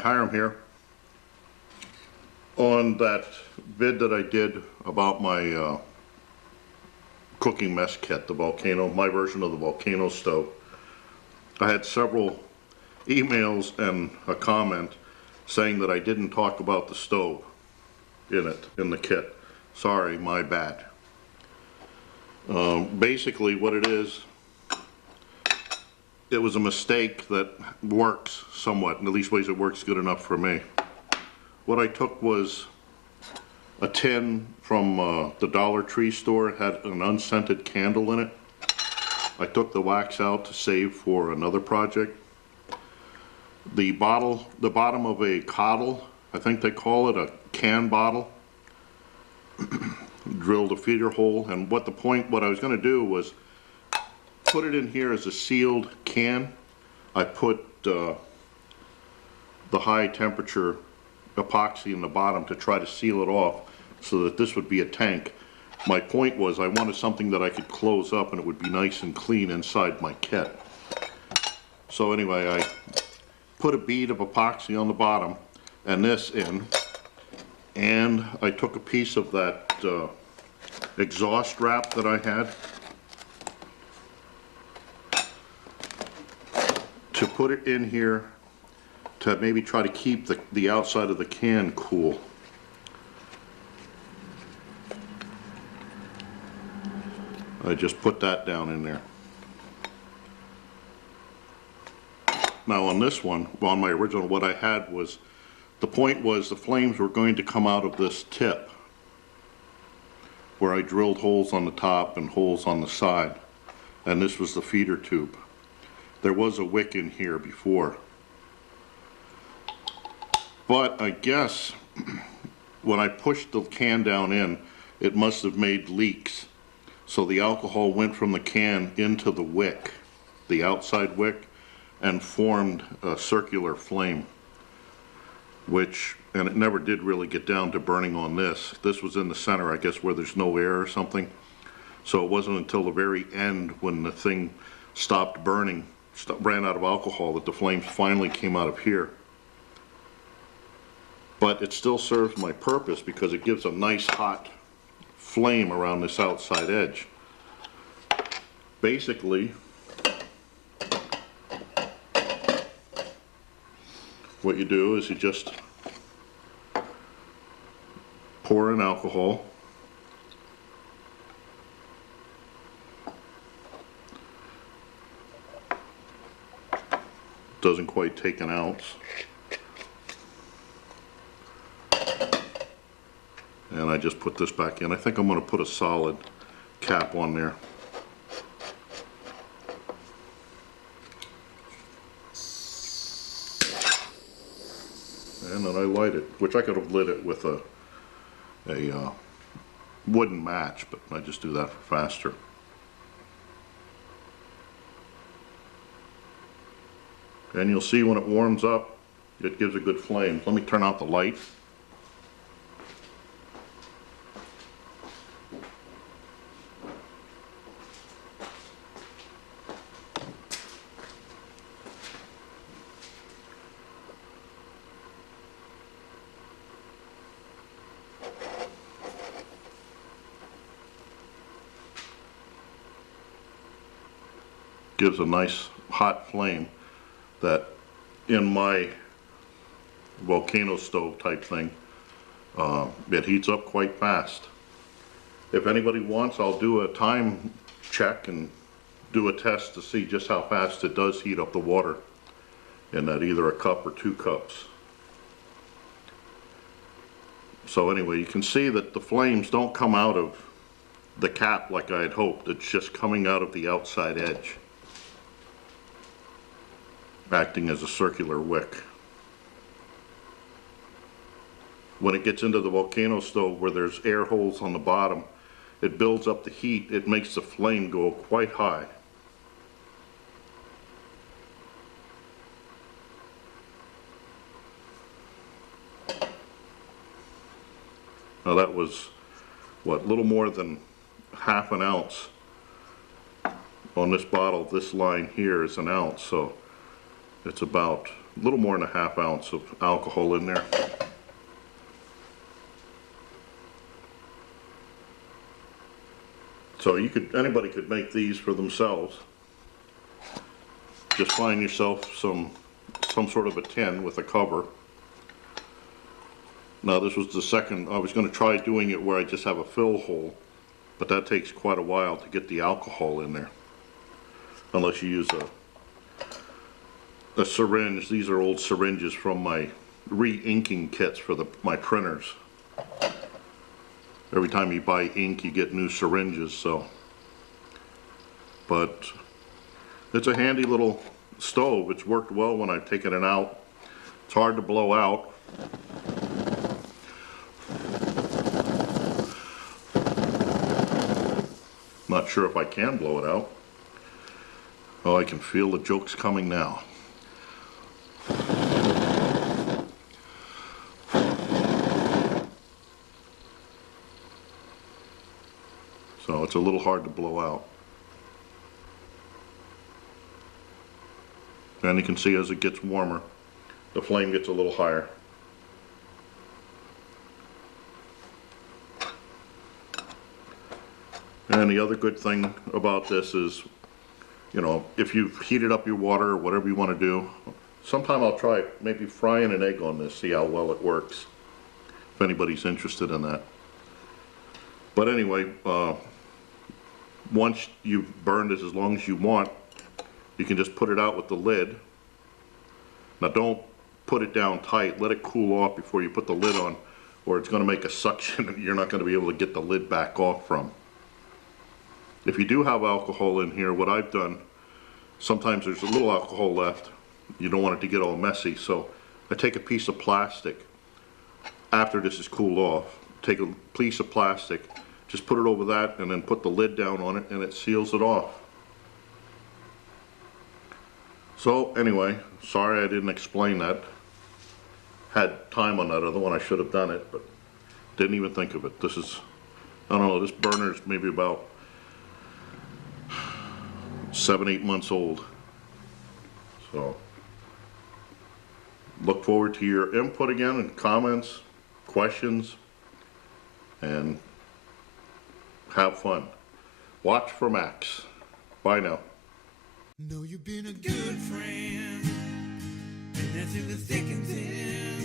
Hiram here. On that vid that I did about my cooking mess kit, the Volcano, my version of the Volcano stove, I had several emails and a comment saying that I didn't talk about the stove in the kit. Sorry, my bad. Basically what it is, it was a mistake that works somewhat, at least ways it works good enough for me. What I took was a tin from the Dollar Tree store. It had an unscented candle in it. I took the wax out to save for another project. The bottom of a coddle, I think they call it a can bottle, drilled a feeder hole, and what I was going to do was put it in here as a sealed can. I put the high temperature epoxy in the bottom to try to seal it off so that this would be a tank. My point was I wanted something that I could close up and it would be nice and clean inside my kit. So anyway, I put a bead of epoxy on the bottom and this in, and I took a piece of that exhaust wrap that I had to put it in here to maybe try to keep the outside of the can cool. I just put that down in there. Now on this one, on my original, what I had was, the point was the flames were going to come out of this tip where I drilled holes on the top and holes on the side, and this was the feeder tube. There was a wick in here before, but I guess when I pushed the can down in, it must have made leaks. So the alcohol went from the can into the wick, the outside wick, and formed a circular flame, and it never did really get down to burning on this. This was in the center, I guess, where there's no air or something. So it wasn't until the very end when the thing stopped burning, ran out of alcohol, that the flames finally came out of here. But it still serves my purpose because it gives a nice hot flame around this outside edge. Basically, what you do is you just pour in alcohol. Doesn't quite take an ounce. And I just put this back in. I think I'm going to put a solid cap on there. And then I light it, which I could have lit it with a wooden match, but I just do that for faster. And you'll see when it warms up, it gives a good flame. Let me turn out the light. Gives a nice hot flame that in my Volcano stove type thing, it heats up quite fast. If anybody wants, I'll do a time check and do a test to see just how fast it does heat up the water in that either a cup or 2 cups. So anyway, you can see that the flames don't come out of the cap like I had hoped. It's just coming out of the outside edge, acting as a circular wick. When it gets into the Volcano stove where there's air holes on the bottom, it builds up the heat. It makes the flame go quite high. Now that was, what, a little more than half an ounce on this bottle. This line here is an ounce, so it's about a little more than a half ounce of alcohol in there. So anybody could make these for themselves. Just find yourself some sort of a tin with a cover. Now this was the second, I was going to try doing it where I just have a fill hole, but that takes quite a while to get the alcohol in there. Unless you use a syringe. These are old syringes from my re-inking kits for my printers. Every time you buy ink, you get new syringes, so. But it's a handy little stove. It's worked well when I've taken it out. It's hard to blow out. Not sure if I can blow it out. Oh, I can feel the jokes coming now. So it's a little hard to blow out. And you can see as it gets warmer, the flame gets a little higher. And the other good thing about this is, you know, if you've heated up your water or whatever you want to do, sometime I'll try maybe frying an egg on this, see how well it works, if anybody's interested in that. But anyway, once you've burned this as long as you want, you can just put it out with the lid. Now don't put it down tight, let it cool off before you put the lid on, or it's going to make a suction and you're not going to be able to get the lid back off from. If you do have alcohol in here, what I've done, sometimes there's a little alcohol left. You don't want it to get all messy, so I take a piece of plastic after this is cooled off. Take a piece of plastic, just put it over that and then put the lid down on it and it seals it off. So anyway, sorry I didn't explain that. Had time on that other one, I should have done it, but didn't even think of it. This is, I don't know, this burner is maybe about 7-8 months old. So look forward to your input again and comments, questions, and have fun. Watch for Max. Bye now. Know you've been a good friend, and that's in the thick and thin.